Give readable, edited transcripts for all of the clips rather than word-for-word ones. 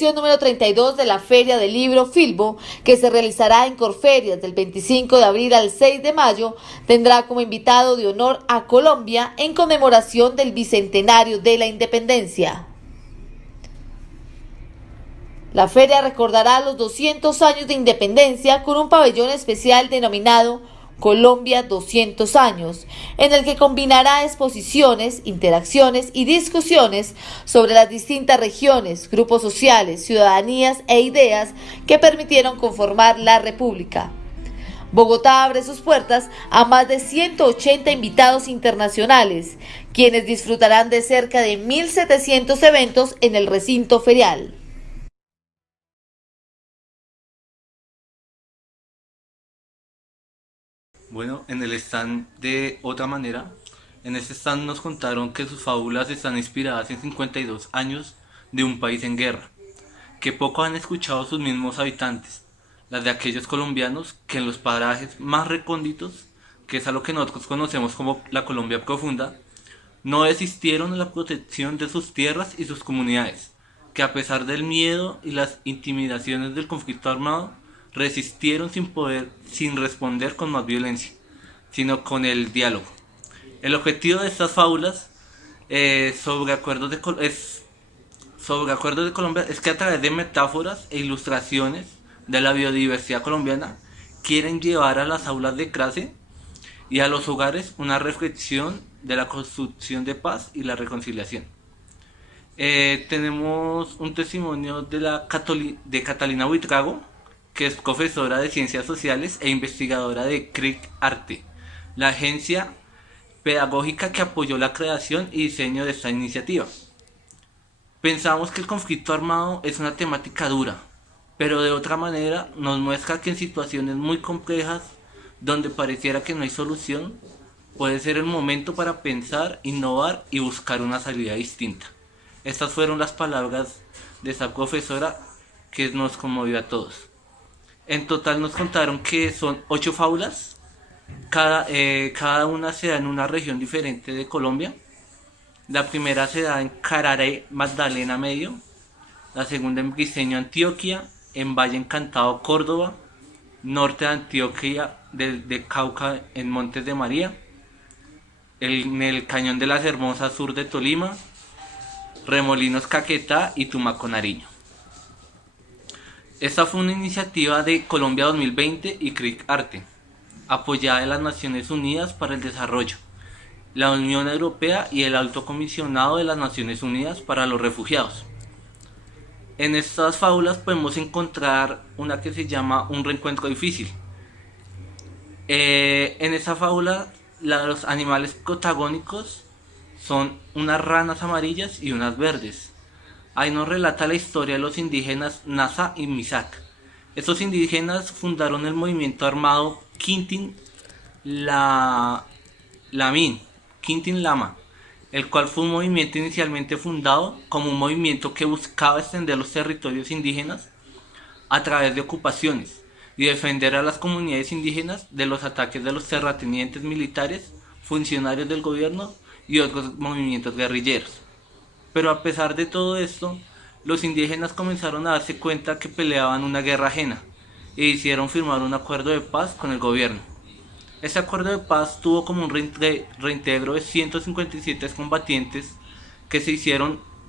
edición número 32 de la Feria del Libro Filbo, que se realizará en Corferias del 25 de abril al 6 de mayo, tendrá como invitado de honor a Colombia en conmemoración del bicentenario de la independencia. La feria recordará los 200 años de independencia con un pabellón especial denominado Colombia 200 años, en el que combinará exposiciones, interacciones y discusiones sobre las distintas regiones, grupos sociales, ciudadanías e ideas que permitieron conformar la República. Bogotá abre sus puertas a más de 180 invitados internacionales, quienes disfrutarán de cerca de 1.700 eventos en el recinto ferial. Bueno, en el stand de otra manera, en este stand nos contaron que sus fábulas están inspiradas en 52 años de un país en guerra, que poco han escuchado sus mismos habitantes, las de aquellos colombianos que en los parajes más recónditos, que es a lo que nosotros conocemos como la Colombia profunda, no desistieron en la protección de sus tierras y sus comunidades, que a pesar del miedo y las intimidaciones del conflicto armado, resistieron sin responder con más violencia, sino con el diálogo. El objetivo de estas fábulas sobre acuerdos de Colombia es que a través de metáforas e ilustraciones de la biodiversidad colombiana quieren llevar a las aulas de clase y a los hogares una reflexión de la construcción de paz y la reconciliación. Tenemos un testimonio de Catalina Buitrago, que es profesora de Ciencias Sociales e investigadora de CRIC Arte, la agencia pedagógica que apoyó la creación y diseño de esta iniciativa. Pensamos que el conflicto armado es una temática dura, pero de otra manera nos muestra que en situaciones muy complejas, donde pareciera que no hay solución, puede ser el momento para pensar, innovar y buscar una salida distinta. Estas fueron las palabras de esta profesora que nos conmovió a todos. En total nos contaron que son 8 fábulas, cada una se da en una región diferente de Colombia. La primera se da en Cararé, Magdalena Medio, la segunda en Briceño, Antioquia, en Valle Encantado, Córdoba, norte de Antioquia, de Cauca, en Montes de María, en el Cañón de las Hermosas, sur de Tolima, Remolinos, Caquetá y Tumaco, Nariño. Esta fue una iniciativa de Colombia 2020 y CRIC Arte, apoyada de las Naciones Unidas para el Desarrollo, la Unión Europea y el Alto Comisionado de las Naciones Unidas para los Refugiados. En estas fábulas podemos encontrar una que se llama Un reencuentro difícil. En esa fábula los animales protagónicos son unas ranas amarillas y unas verdes. Ahí nos relata la historia de los indígenas Nasa y Misak. Estos indígenas fundaron el movimiento armado Quintín Lama, el cual fue un movimiento inicialmente fundado como un movimiento que buscaba extender los territorios indígenas a través de ocupaciones y defender a las comunidades indígenas de los ataques de los terratenientes militares, funcionarios del gobierno y otros movimientos guerrilleros. Pero a pesar de todo esto, los indígenas comenzaron a darse cuenta que peleaban una guerra ajena e hicieron firmar un acuerdo de paz con el gobierno. Este acuerdo de paz tuvo como un reintegro de 157 combatientes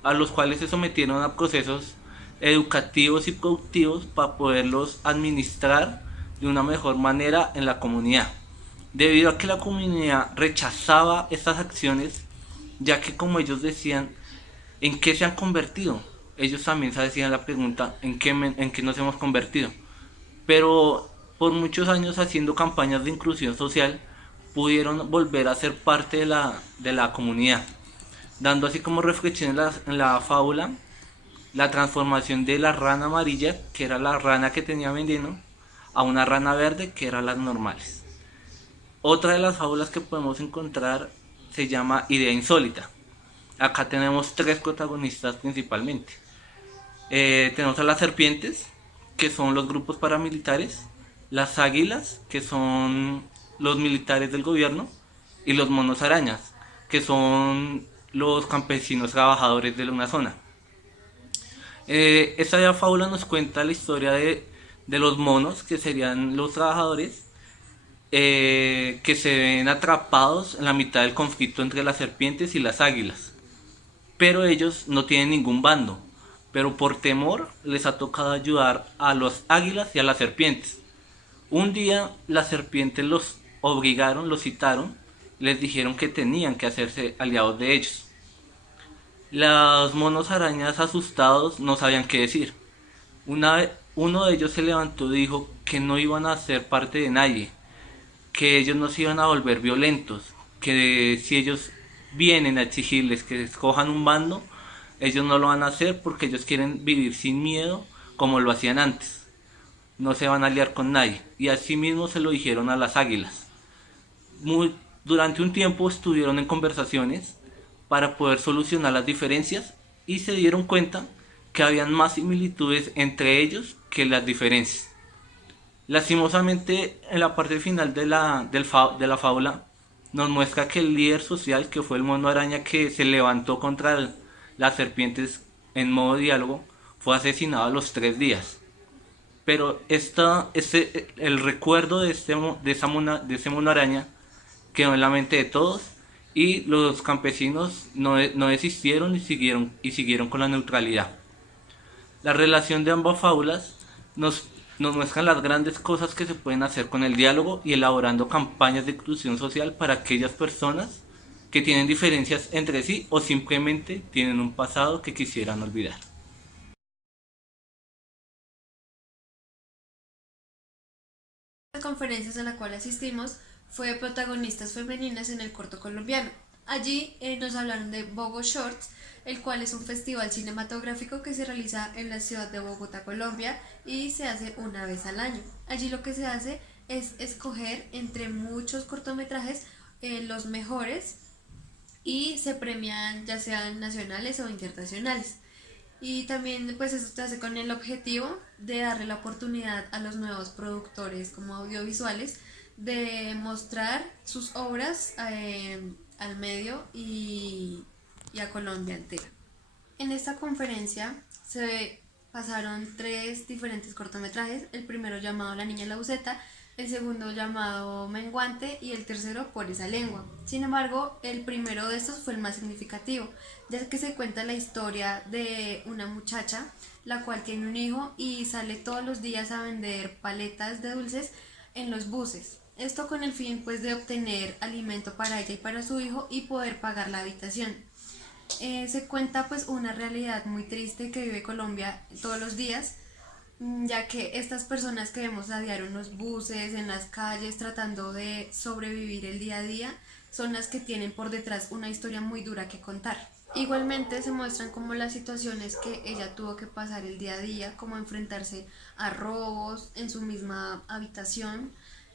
a los cuales se sometieron a procesos educativos y productivos para poderlos administrar de una mejor manera en la comunidad. Debido a que la comunidad rechazaba estas acciones, ya que como ellos decían, ¿en qué se han convertido? Ellos también se hacían la pregunta, ¿en qué nos hemos convertido? Pero por muchos años haciendo campañas de inclusión social, pudieron volver a ser parte de la comunidad, dando así como reflexión en la fábula la transformación de la rana amarilla, que era la rana que tenía veneno, a una rana verde, que eran las normales. Otra de las fábulas que podemos encontrar se llama Idea Insólita. Acá tenemos 3 protagonistas principalmente. Tenemos a las serpientes, que son los grupos paramilitares, las águilas, que son los militares del gobierno, y los monos arañas, que son los campesinos trabajadores de una zona. Esta fábula nos cuenta la historia de los monos, que serían los trabajadores, que se ven atrapados en la mitad del conflicto entre las serpientes y las águilas. Pero ellos no tienen ningún bando, pero por temor les ha tocado ayudar a las águilas y a las serpientes. Un día las serpientes los obligaron, los citaron, les dijeron que tenían que hacerse aliados de ellos. Los monos arañas asustados no sabían qué decir. Uno de ellos se levantó y dijo que no iban a ser parte de nadie, que ellos no se iban a volver violentos, que si ellos vienen a exigirles que escojan un bando, ellos no lo van a hacer porque ellos quieren vivir sin miedo como lo hacían antes. No se van a aliar con nadie. Y así mismo se lo dijeron a las águilas. Durante un tiempo estuvieron en conversaciones para poder solucionar las diferencias y se dieron cuenta que habían más similitudes entre ellos que las diferencias. Lastimosamente, en la parte final de la fábula nos muestra que el líder social, que fue el mono araña que se levantó contra las serpientes en modo diálogo, fue asesinado a los 3 días. Pero el recuerdo de ese mono araña quedó en la mente de todos, y los campesinos no desistieron y siguieron con la neutralidad. La relación de ambas fábulas nos muestran las grandes cosas que se pueden hacer con el diálogo y elaborando campañas de inclusión social para aquellas personas que tienen diferencias entre sí o simplemente tienen un pasado que quisieran olvidar. Las conferencias a la cual asistimos fue de protagonistas femeninas en el corto colombiano. Allí nos hablaron de Bogo Shorts, el cual es un festival cinematográfico que se realiza en la ciudad de Bogotá, Colombia, y se hace una vez al año. Allí lo que se hace es escoger entre muchos cortometrajes los mejores, y se premian ya sean nacionales o internacionales. Y también pues eso se hace con el objetivo de darle la oportunidad a los nuevos productores como audiovisuales de mostrar sus obras al medio y a Colombia entera. En esta conferencia se pasaron 3 diferentes cortometrajes, el primero llamado La niña en la buceta, el segundo llamado Menguante y el tercero Por esa lengua. Sin embargo, el primero de estos fue el más significativo, ya que se cuenta la historia de una muchacha la cual tiene un hijo y sale todos los días a vender paletas de dulces en los buses. Esto con el fin pues de obtener alimento para ella y para su hijo y poder pagar la habitación. Se cuenta pues una realidad muy triste que vive Colombia todos los días, ya que estas personas que vemos a diario en los buses, en las calles, tratando de sobrevivir el día a día, son las que tienen por detrás una historia muy dura que contar. Igualmente se muestran como las situaciones que ella tuvo que pasar el día a día, como enfrentarse a robos en su misma habitación,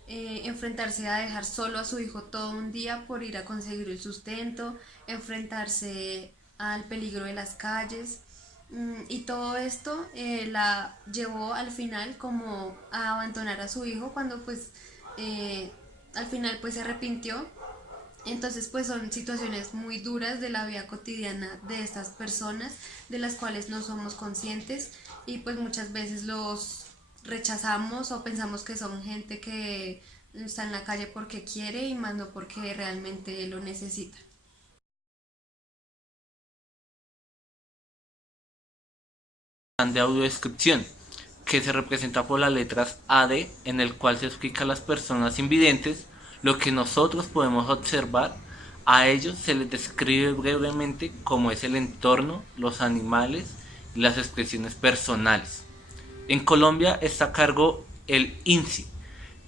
enfrentarse a dejar solo a su hijo todo un día por ir a conseguir el sustento, enfrentarse al peligro de las calles, y todo esto la llevó al final como a abandonar a su hijo cuando pues al final pues se arrepintió. Entonces pues son situaciones muy duras de la vida cotidiana de estas personas, de las cuales no somos conscientes y pues muchas veces los rechazamos o pensamos que son gente que está en la calle porque quiere y más no porque realmente lo necesita. De audiodescripción, que se representa por las letras AD, en el cual se explica a las personas invidentes lo que nosotros podemos observar. A ellos se les describe brevemente cómo es el entorno, los animales y las expresiones personales. En Colombia está a cargo el INSI,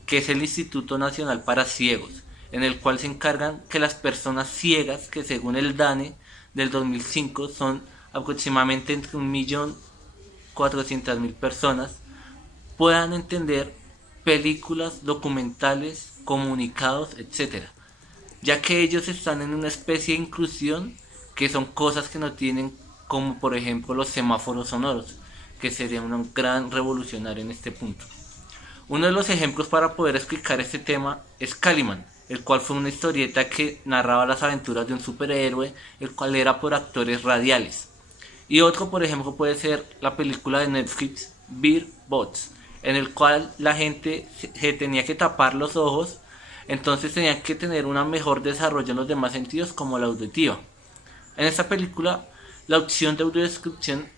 que es el Instituto Nacional para Ciegos, en el cual se encargan que las personas ciegas, que según el DANE del 2005 son aproximadamente entre 1.400.000 personas, puedan entender películas, documentales, comunicados, etc. Ya que ellos están en una especie de inclusión, que son cosas que no tienen, como por ejemplo los semáforos sonoros, que sería una gran revolucionaria en este punto. Uno de los ejemplos para poder explicar este tema es Calimán, el cual fue una historieta que narraba las aventuras de un superhéroe, el cual era por actores radiales. Y otro, por ejemplo, puede ser la película de Netflix Beer Bots, en el cual la gente se tenía que tapar los ojos, entonces tenían que tener un mejor desarrollo en los demás sentidos, como la auditiva. En esta película, la opción de audiodescripción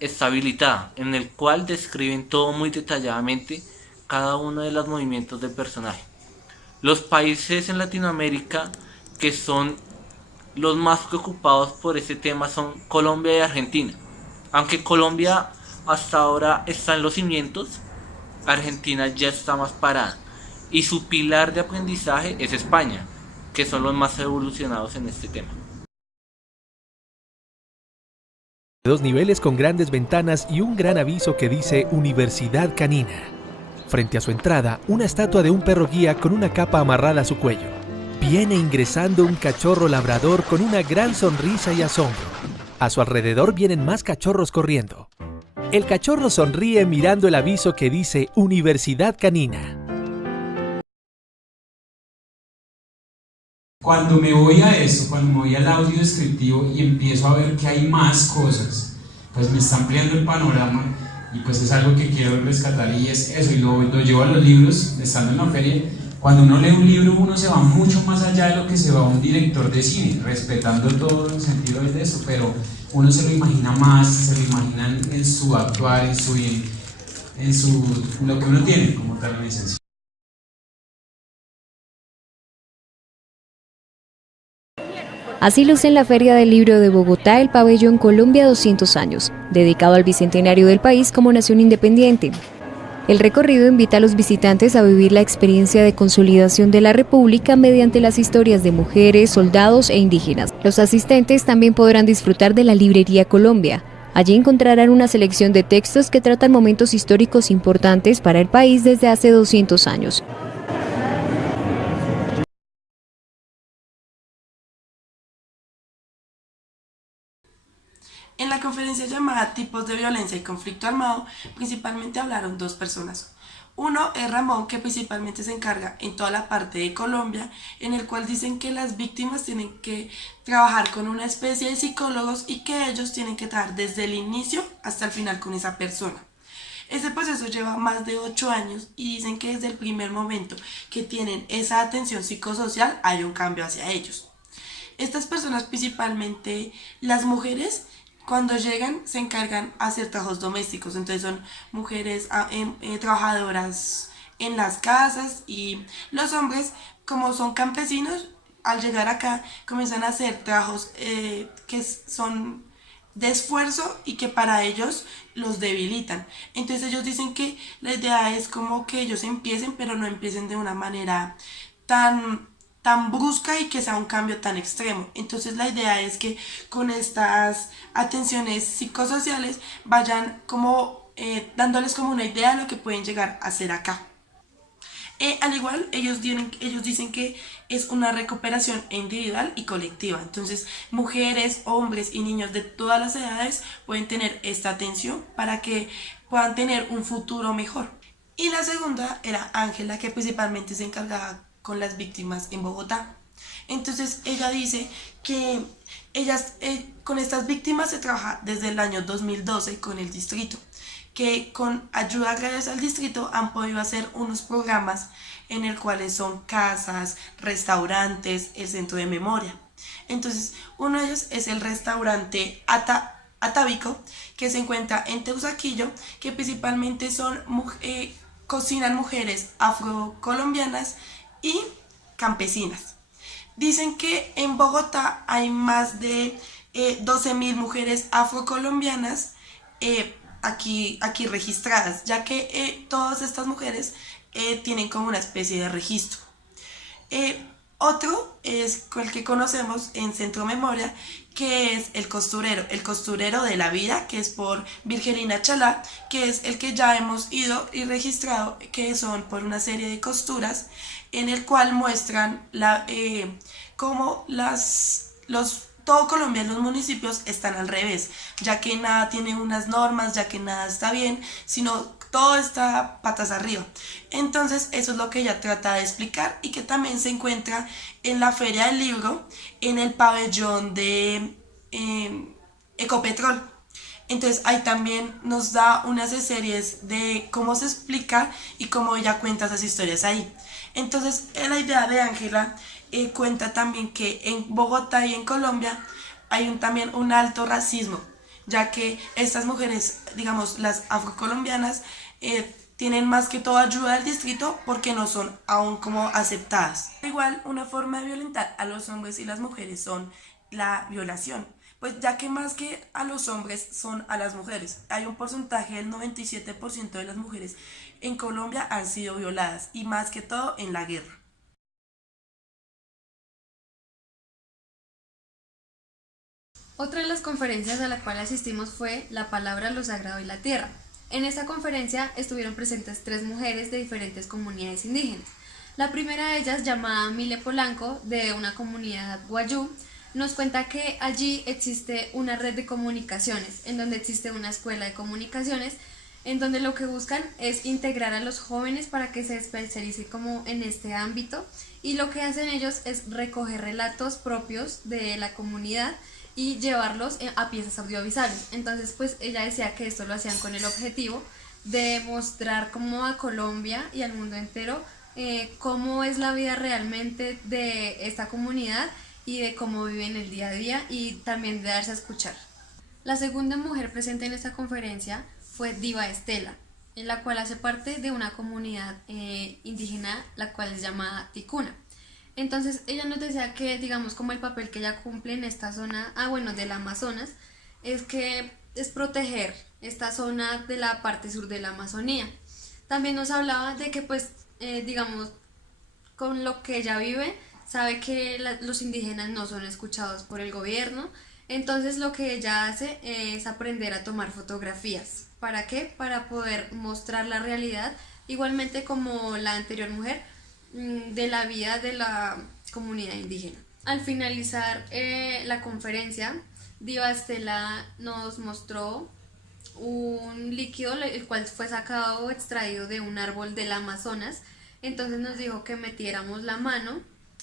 está habilitada, en el cual describen todo muy detalladamente cada uno de los movimientos del personaje. Los países en Latinoamérica que son los más preocupados por este tema son Colombia y Argentina. Aunque Colombia hasta ahora está en los cimientos, Argentina ya está más parada. Y su pilar de aprendizaje es España, que son los más evolucionados en este tema. Dos niveles con grandes ventanas y un gran aviso que dice Universidad Canina. Frente a su entrada, una estatua de un perro guía con una capa amarrada a su cuello. Viene ingresando un cachorro labrador con una gran sonrisa y asombro. A su alrededor vienen más cachorros corriendo. El cachorro sonríe mirando el aviso que dice Universidad Canina. Cuando me voy a esto, cuando me voy al audio descriptivo y empiezo a ver que hay más cosas, pues me está ampliando el panorama y pues es algo que quiero rescatar y es eso, y lo llevo a los libros, estando en la feria. Cuando uno lee un libro, uno se va mucho más allá de lo que se va un director de cine, respetando todo el sentido de eso, pero uno se lo imagina más, se lo imagina en su actuar, en lo que uno tiene como tal en esencia. Así luce en la Feria del Libro de Bogotá el pabellón Colombia 200 años, dedicado al bicentenario del país como nación independiente. El recorrido invita a los visitantes a vivir la experiencia de consolidación de la República mediante las historias de mujeres, soldados e indígenas. Los asistentes también podrán disfrutar de la Librería Colombia. Allí encontrarán una selección de textos que tratan momentos históricos importantes para el país desde hace 200 años. En la conferencia llamada Tipos de Violencia y Conflicto Armado, principalmente hablaron dos personas. Uno es Ramón, que principalmente se encarga en toda la parte de Colombia, en el cual dicen que las víctimas tienen que trabajar con una especie de psicólogos y que ellos tienen que trabajar desde el inicio hasta el final con esa persona. Este proceso lleva más de 8 años y dicen que desde el primer momento que tienen esa atención psicosocial hay un cambio hacia ellos. Estas personas, principalmente las mujeres, cuando llegan se encargan a hacer trabajos domésticos, entonces son mujeres trabajadoras en las casas, y los hombres, como son campesinos, al llegar acá comienzan a hacer trabajos que son de esfuerzo y que para ellos los debilitan. Entonces ellos dicen que la idea es como que ellos empiecen, pero no empiecen de una manera tan brusca y que sea un cambio tan extremo. Entonces la idea es que con estas atenciones psicosociales vayan como dándoles como una idea de lo que pueden llegar a hacer acá. Al igual, ellos dicen que es una recuperación individual y colectiva. Entonces, mujeres, hombres y niños de todas las edades pueden tener esta atención para que puedan tener un futuro mejor. Y la segunda era Ángela, que principalmente se encargaba con las víctimas en Bogotá. Entonces, ella dice que con estas víctimas se trabaja desde el año 2012 con el distrito, que con ayuda gracias al distrito han podido hacer unos programas en el cuales son casas, restaurantes, el centro de memoria. Entonces, uno de ellos es el restaurante Atavico, que se encuentra en Teusaquillo, que principalmente cocinan mujeres afrocolombianas y campesinas. Dicen que en Bogotá hay más de 12.000 mujeres afrocolombianas aquí registradas, ya que todas estas mujeres tienen como una especie de registro. Otro es el que conocemos en Centro Memoria, que es el costurero de la vida, que es por Virgelina Chalá, que es el que ya hemos ido y registrado, que son por una serie de costuras, en el cual muestran cómo todo Colombia, los municipios están al revés, ya que nada tiene unas normas, ya que nada está bien, sino todo está patas arriba. Entonces eso es lo que ella trata de explicar, y que también se encuentra en la Feria del Libro, en el pabellón de Ecopetrol. Entonces ahí también nos da unas series de cómo se explica y cómo ella cuenta esas historias ahí. Entonces la idea de Ángela cuenta también que en Bogotá y en Colombia hay también un alto racismo, ya que estas mujeres, digamos las afrocolombianas, tienen más que todo ayuda del distrito porque no son aún como aceptadas. Igual, una forma de violentar a los hombres y las mujeres son la violación, pues ya que más que a los hombres son a las mujeres. Hay un porcentaje del 97% de las mujeres en Colombia han sido violadas y más que todo en la guerra. Otra de las conferencias a la cual asistimos fue La palabra, lo sagrado y la tierra. En esta conferencia estuvieron presentes 3 mujeres de diferentes comunidades indígenas. La primera de ellas, llamada Mile Polanco, de una comunidad guayú, nos cuenta que allí existe una red de comunicaciones, en donde existe una escuela de comunicaciones, en donde lo que buscan es integrar a los jóvenes para que se especialicen como en este ámbito, y lo que hacen ellos es recoger relatos propios de la comunidad y llevarlos a piezas audiovisuales. Entonces pues ella decía que esto lo hacían con el objetivo de mostrar como a Colombia y al mundo entero cómo es la vida realmente de esta comunidad y de cómo viven el día a día, y también de darse a escuchar. La segunda mujer presente en esta conferencia fue Diva Estela, en la cual hace parte de una comunidad indígena, la cual es llamada Ticuna. Entonces ella nos decía que, digamos, como el papel que ella cumple en esta zona, del Amazonas, es que es proteger esta zona de la parte sur de la Amazonía. También nos hablaba de que pues, digamos, con lo que ella vive, sabe que los indígenas no son escuchados por el gobierno. Entonces lo que ella hace es aprender a tomar fotografías. ¿Para qué? Para poder mostrar la realidad, igualmente como la anterior mujer, de la vida de la comunidad indígena. Al finalizar la conferencia, Diva Estela nos mostró un líquido el cual fue sacado o extraído de un árbol del Amazonas. Entonces nos dijo que metiéramos la mano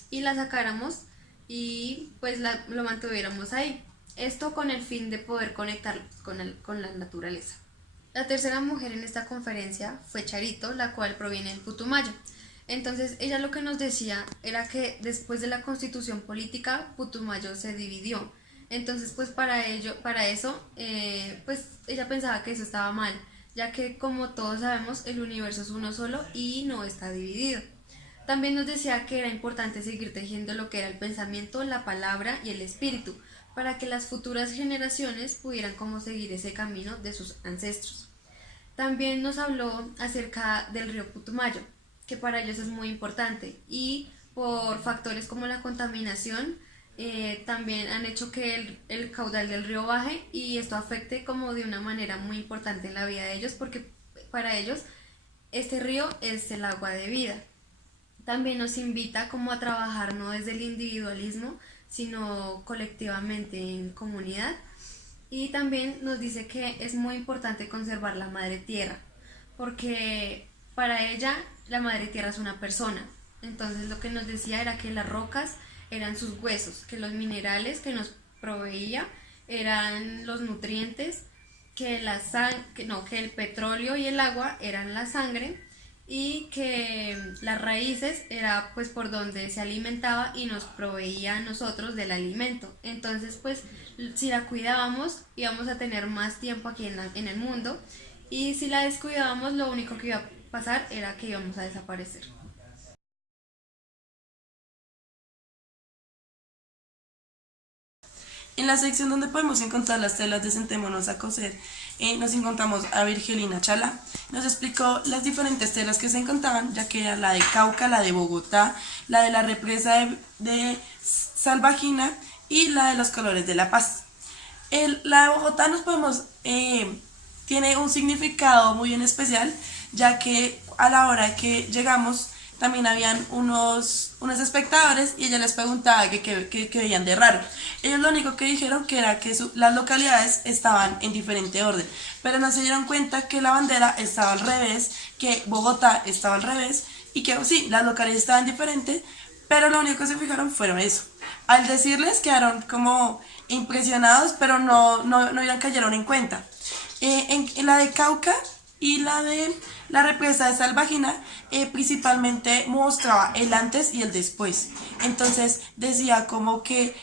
y la sacáramos y pues lo mantuviéramos ahí. Esto con el fin de poder conectar con la naturaleza. La tercera mujer en esta conferencia fue Charito, la cual proviene del Putumayo. Entonces ella lo que nos decía era que después de la constitución política, Putumayo se dividió. Entonces pues para eso, pues ella pensaba que eso estaba mal, ya que como todos sabemos el universo es uno solo y no está dividido. También nos decía que era importante seguir tejiendo lo que era el pensamiento, la palabra y el espíritu, para que las futuras generaciones pudieran como seguir ese camino de sus ancestros. También nos habló acerca del río Putumayo, que para ellos es muy importante, y por factores como la contaminación también han hecho que el caudal del río baje, y esto afecte como de una manera muy importante en la vida de ellos, porque para ellos este río es el agua de vida. También nos invita como a trabajar no desde el individualismo, sino colectivamente en comunidad, y también nos dice que es muy importante conservar la madre tierra, porque para ella la madre tierra es una persona. Entonces lo que nos decía era que las rocas eran sus huesos, que los minerales que nos proveía eran los nutrientes, que el petróleo y el agua eran la sangre, y que las raíces era pues por donde se alimentaba y nos proveía a nosotros del alimento. Entonces pues si la cuidábamos íbamos a tener más tiempo aquí en el mundo, y si la descuidábamos lo único que iba a pasar era que íbamos a desaparecer. En la sección donde podemos encontrar las telas de Sentémonos a coser, nos encontramos a Virgelina Chala. Nos explicó las diferentes telas que se encontraban, ya que era la de Cauca, la de Bogotá, la de la represa de Salvajina y la de los colores de La Paz. La de Bogotá tiene un significado muy en especial, ya que a la hora que llegamos también habían unos espectadores y ella les preguntaba qué veían de raro. Ellos lo único que dijeron que era que las localidades estaban en diferente orden, pero no se dieron cuenta que la bandera estaba al revés, que Bogotá estaba al revés, y que sí, las localidades estaban diferentes, pero lo único que se fijaron fueron eso. Al decirles quedaron como impresionados, pero no cayeron en cuenta. En la de Cauca y la de la represa de Salvajina, principalmente mostraba el antes y el después. Entonces decía como que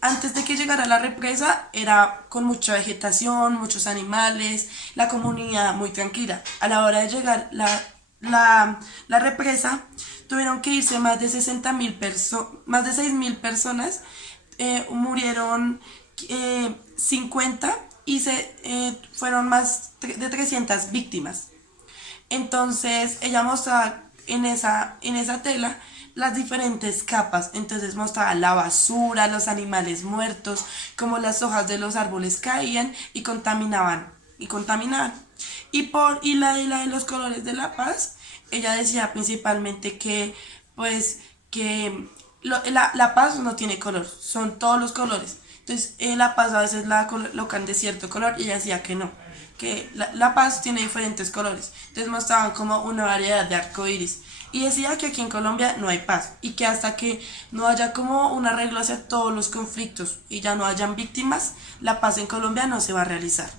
antes de que llegara la represa era con mucha vegetación, muchos animales, la comunidad muy tranquila. A la hora de llegar la represa, tuvieron que irse más de más de 6.000 personas, murieron 50 y fueron más de 300 víctimas. Entonces ella mostraba en esa tela las diferentes capas. Entonces mostraba la basura, los animales muertos, como las hojas de los árboles caían y contaminaban. Y la de los colores de la paz, ella decía principalmente que la paz no tiene color, son todos los colores. Entonces la paz a veces la colocan de cierto color y ella decía que no, que la paz tiene diferentes colores. Entonces mostraban como una variedad de arcoíris. Y decía que aquí en Colombia no hay paz y que hasta que no haya como un arreglo hacia todos los conflictos y ya no hayan víctimas, la paz en Colombia no se va a realizar.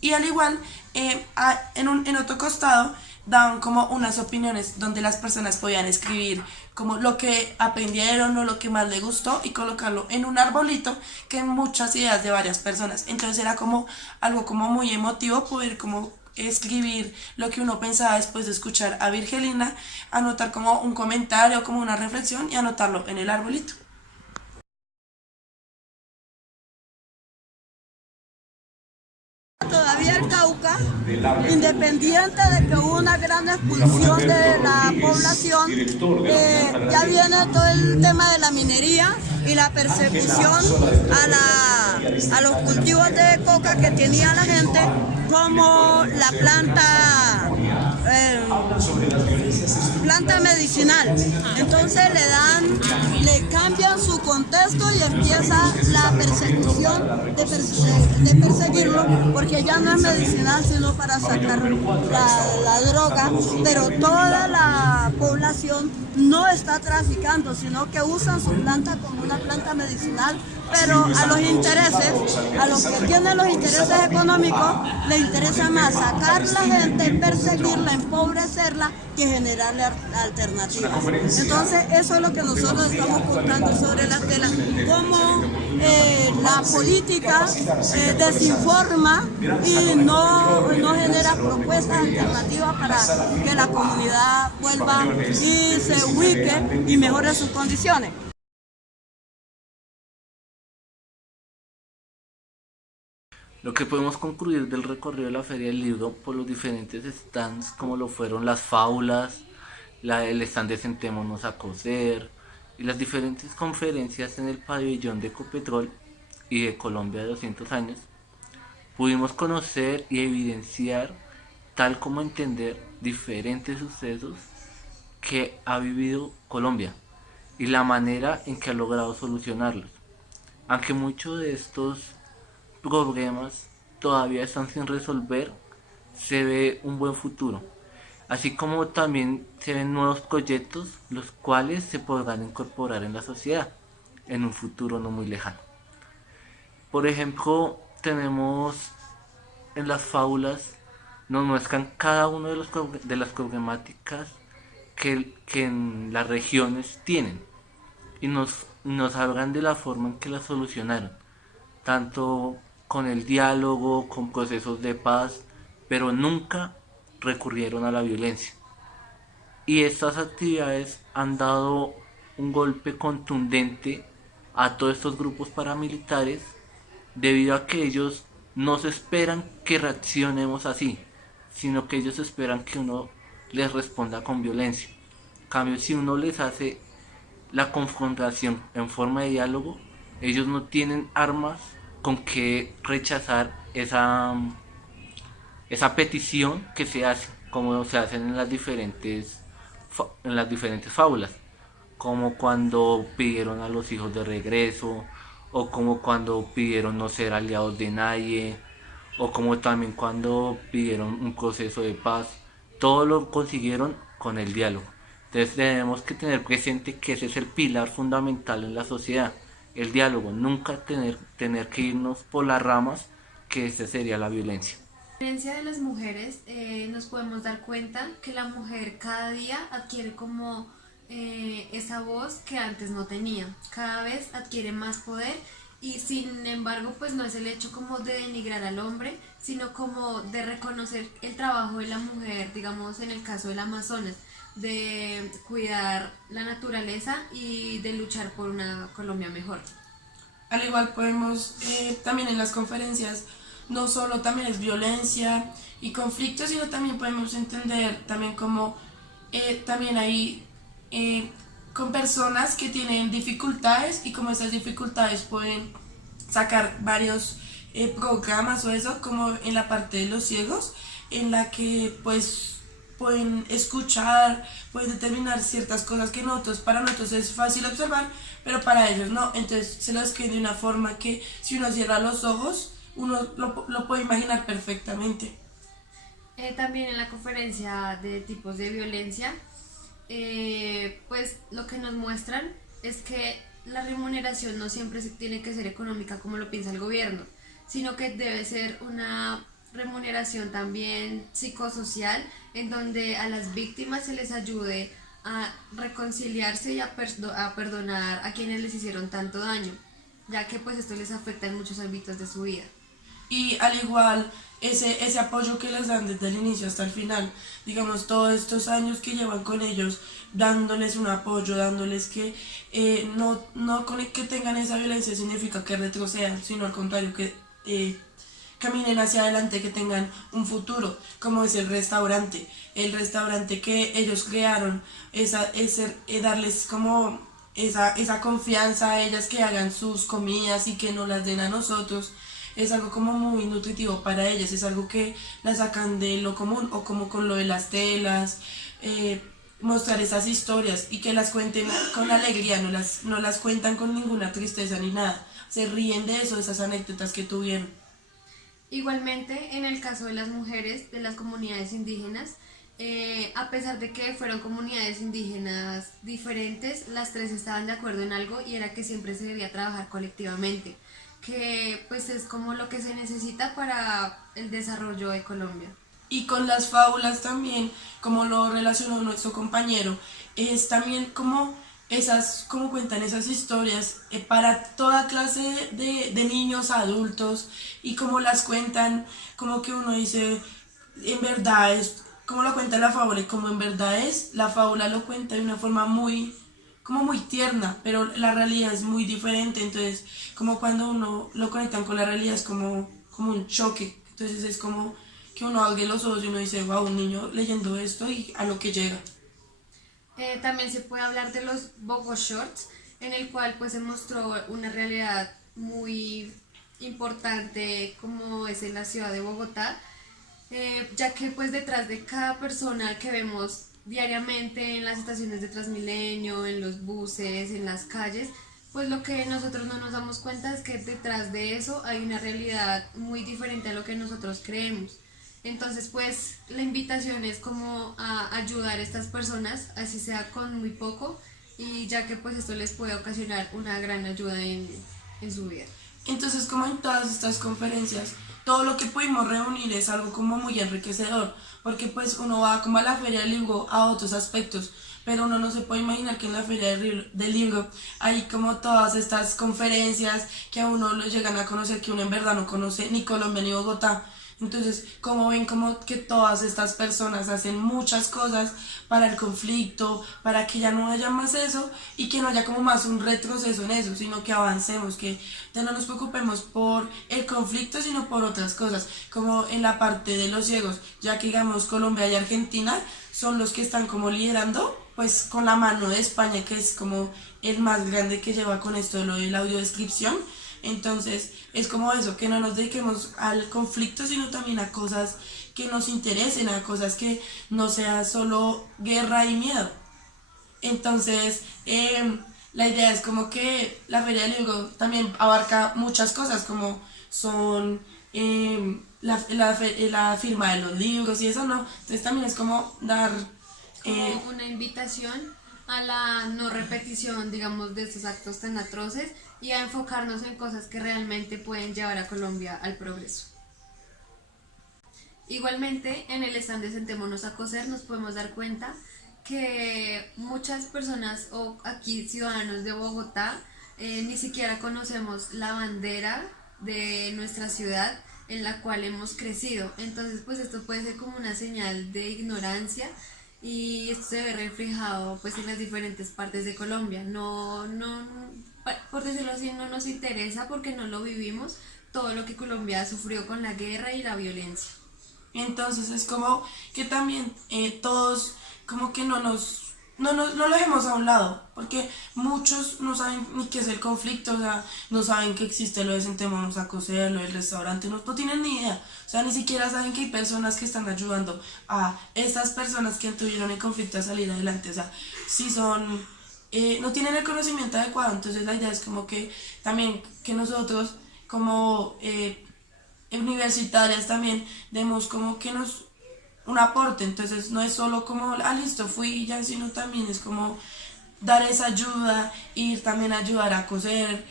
Y al igual, en otro costado, daban como unas opiniones donde las personas podían escribir como lo que aprendieron o lo que más les gustó y colocarlo en un arbolito que en muchas ideas de varias personas. Entonces era como algo como muy emotivo poder como escribir lo que uno pensaba después de escuchar a Virgelina, anotar como un comentario, como una reflexión y anotarlo en el arbolito. Todavía el Cauca, independiente de que hubo una gran expulsión de la población, ya viene todo el tema de la minería y la persecución a los cultivos de coca que tenía la gente, como la planta medicinal. Entonces le cambian su contexto y empieza la persecución de perseguirlo, porque ya no es medicinal sino para sacar la droga, pero toda la población no está traficando, sino que usan su planta como una planta medicinal, pero a los que tienen los intereses económicos, les interesa más sacar la gente, perseguirla, empobrecerla, que generarle alternativas. Entonces eso es lo que nosotros estamos contando sobre la tela, cómo la política desinforma y no genera propuestas alternativas para que la comunidad vuelva y se ubique y mejore sus condiciones. Lo que podemos concluir del recorrido de la Feria del Libro por los diferentes stands, como lo fueron las fábulas, el stand de Sentémonos a Coser y las diferentes conferencias en el pabellón de Ecopetrol y de Colombia de 200 años, pudimos conocer y evidenciar, tal como entender diferentes sucesos que ha vivido Colombia y la manera en que ha logrado solucionarlos. Aunque muchos de estos problemas todavía están sin resolver, se ve un buen futuro, así como también se ven nuevos proyectos los cuales se podrán incorporar en la sociedad en un futuro no muy lejano. Por ejemplo, tenemos en las fábulas, nos muestran cada una de las problemáticas que en las regiones tienen y nos hablan de la forma en que las solucionaron, tanto con el diálogo, con procesos de paz, pero nunca recurrieron a la violencia. Y estas actividades han dado un golpe contundente a todos estos grupos paramilitares, debido a que ellos no se esperan que reaccionemos así, sino que ellos esperan que uno les responda con violencia. En cambio, si uno les hace la confrontación en forma de diálogo, ellos no tienen armas con que rechazar esa petición que se hace, como se hacen en las diferentes fábulas, como cuando pidieron a los hijos de regreso, o como cuando pidieron no ser aliados de nadie, o como también cuando pidieron un proceso de paz. Todo lo consiguieron con el diálogo. Entonces tenemos que tener presente que ese es el pilar fundamental en la sociedad, el diálogo, nunca tener que irnos por las ramas, que esta sería la violencia. A diferencia de las mujeres, nos podemos dar cuenta que la mujer cada día adquiere como esa voz que antes no tenía, cada vez adquiere más poder y sin embargo pues no es el hecho como de denigrar al hombre, sino como de reconocer el trabajo de la mujer, digamos en el caso del Amazonas, de cuidar la naturaleza y de luchar por una Colombia mejor. Al igual podemos también en las conferencias, no solo también es violencia y conflictos, sino también podemos entender también como también hay con personas que tienen dificultades y como esas dificultades pueden sacar varios programas o eso, como en la parte de los ciegos, en la que pues pueden escuchar, pueden determinar ciertas cosas que para nosotros es fácil observar, pero para ellos no. Entonces se lo describe de una forma que si uno cierra los ojos, uno lo puede imaginar perfectamente. También en la conferencia de tipos de violencia, pues lo que nos muestran es que la remuneración no siempre tiene que ser económica como lo piensa el gobierno, sino que debe ser una remuneración también psicosocial, en donde a las víctimas se les ayude a reconciliarse y a perdonar a quienes les hicieron tanto daño, ya que pues esto les afecta en muchos ámbitos de su vida. Y al igual ese apoyo que les dan desde el inicio hasta el final, digamos todos estos años que llevan con ellos, dándoles un apoyo, dándoles que no que tengan esa violencia significa que retrocedan, sino al contrario, que caminen hacia adelante, que tengan un futuro, como es el restaurante que ellos crearon, darles como esa confianza a ellas, que hagan sus comidas y que no las den a nosotros. Es algo como muy nutritivo para ellas, es algo que las sacan de lo común, o como con lo de las telas, mostrar esas historias y que las cuenten con alegría, no las cuentan con ninguna tristeza ni nada, se ríen de eso, de esas anécdotas que tuvieron. Igualmente, en el caso de las mujeres de las comunidades indígenas, a pesar de que fueron comunidades indígenas diferentes, las tres estaban de acuerdo en algo, y era que siempre se debía trabajar colectivamente, que pues es como lo que se necesita para el desarrollo de Colombia. Y con las fábulas también, como lo relacionó nuestro compañero, es también como cuentan esas historias para toda clase de niños, adultos, y como las cuentan, como que uno dice, en verdad es, como lo cuenta la fábula y como en verdad es, la fábula lo cuenta de una forma muy tierna, pero la realidad es muy diferente. Entonces como cuando uno lo conectan con la realidad es como un choque, entonces es como que uno abre los ojos y uno dice, wow, un niño leyendo esto y a lo que llega. También se puede hablar de los Bogo Shorts, en el cual pues se mostró una realidad muy importante como es en la ciudad de Bogotá, ya que pues detrás de cada persona que vemos diariamente en las estaciones de Transmilenio, en los buses, en las calles, pues lo que nosotros no nos damos cuenta es que detrás de eso hay una realidad muy diferente a lo que nosotros creemos. Entonces pues la invitación es como a ayudar a estas personas, así sea con muy poco, y ya que pues esto les puede ocasionar una gran ayuda en su vida. Entonces, como en todas estas conferencias, todo lo que pudimos reunir es algo como muy enriquecedor, porque pues uno va como a la feria del libro a otros aspectos, pero uno no se puede imaginar que en la feria del libro hay como todas estas conferencias que a uno lo llegan a conocer, que uno en verdad no conoce ni Colombia ni Bogotá. Entonces, como ven, como que todas estas personas hacen muchas cosas para el conflicto, para que ya no haya más eso y que no haya como más un retroceso en eso, sino que avancemos, que ya no nos preocupemos por el conflicto, sino por otras cosas, como en la parte de los ciegos, ya que digamos Colombia y Argentina son los que están como liderando, pues con la mano de España, que es como el más grande que lleva con esto de lo de la audiodescripción. Entonces es como eso, que no nos dediquemos al conflicto, sino también a cosas que nos interesen, a cosas que no sea solo guerra y miedo. Entonces la idea es como que la Feria del Libro también abarca muchas cosas, como son la firma de los libros y eso, ¿no? Entonces también es como dar como una invitación a la no repetición, digamos, de estos actos tan atroces, y a enfocarnos en cosas que realmente pueden llevar a Colombia al progreso. Igualmente, en el stand de Sentémonos a Coser nos podemos dar cuenta que muchas personas o aquí ciudadanos de Bogotá ni siquiera conocemos la bandera de nuestra ciudad en la cual hemos crecido. Entonces pues esto puede ser como una señal de ignorancia y esto se ve reflejado pues en las diferentes partes de Colombia. Por decirlo así, no nos interesa porque no lo vivimos todo lo que Colombia sufrió con la guerra y la violencia. Entonces es como que también todos como que no lo dejemos a un lado, porque muchos no saben ni qué es el conflicto, o sea, no saben que existe lo de Sentémonos a Coser, lo del restaurante, no tienen ni idea, o sea, ni siquiera saben que hay personas que están ayudando a estas personas que tuvieron el conflicto a salir adelante, o sea, si son, no tienen el conocimiento adecuado, entonces la idea es como que también que nosotros como universitarias también demos como que un aporte, entonces no es solo como, listo, fui y ya, sino también es como dar esa ayuda, ir también a ayudar a coser,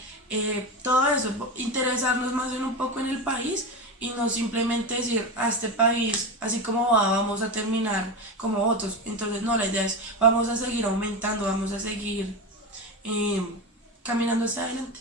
todo eso, interesarnos más en un poco en el país y no simplemente decir, a este país, así como va, vamos a terminar como otros, entonces no, la idea es, vamos a seguir aumentando, vamos a seguir caminando hacia adelante.